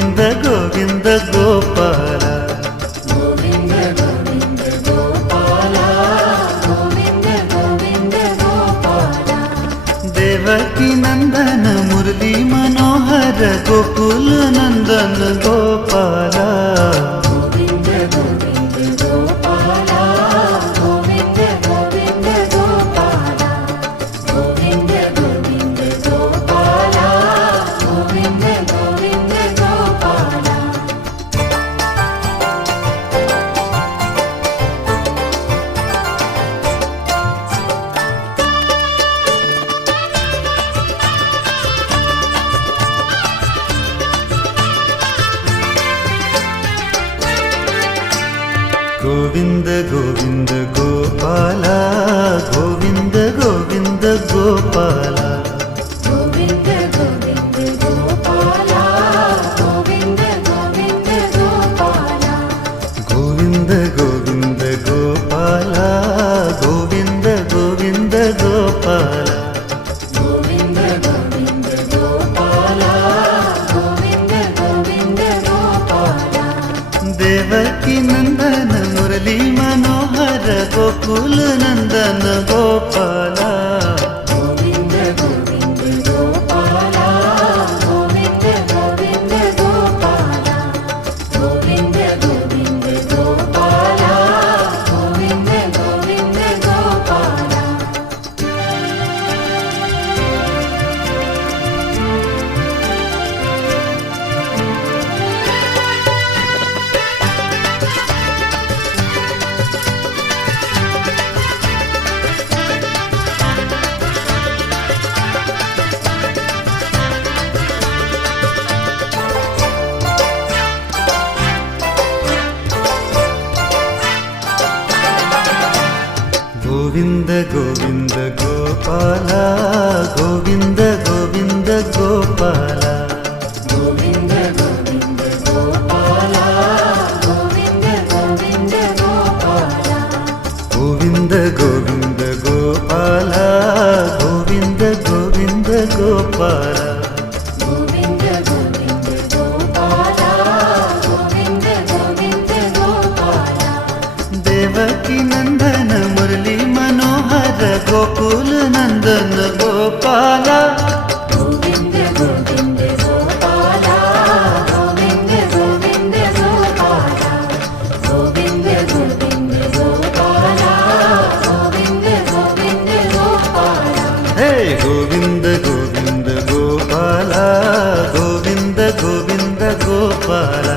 Govinda Govinda Gopala Govinda Govinda Gopala Govinda Govinda Gopala Devaki నందన Murali మనోహర Gokula నందన Gopala Govinda Govinda Gopala Govinda Govinda Gopala Govinda Govinda Gopala Govinda Govinda Gopala Govinda Govinda Gopala Govinda Govinda Gopala Govinda Govinda Gopala Govinda Govinda Gopala Govinda Govinda Gopala Govinda Govinda Gopala Govinda Govinda Gopala Govinda Govinda Gopala Devaki నందన Murali మనోహర Gokula నందన Gopala Govinda Govinda Gopala Govinda Govinda Gopala Govinda Govinda Gopala Govinda Govinda Gopala Govinda Govinda Gopala Govinda Govinda Gopala Govinda Govinda Gopala Govinda Govinda Gopala Govinda Govinda Gopala Govinda Govinda Gopala Govinda Govinda Gopala Govinda Govinda Gopala Devaki నందన Murali మనోహర Gokula నందన Gopala Govinda Govinda Gopala Govinda Govinda Gopala Govinda Govinda Gopala Govinda Govinda Gopala హే Govinda Govinda Gopala Govinda Govinda Gopala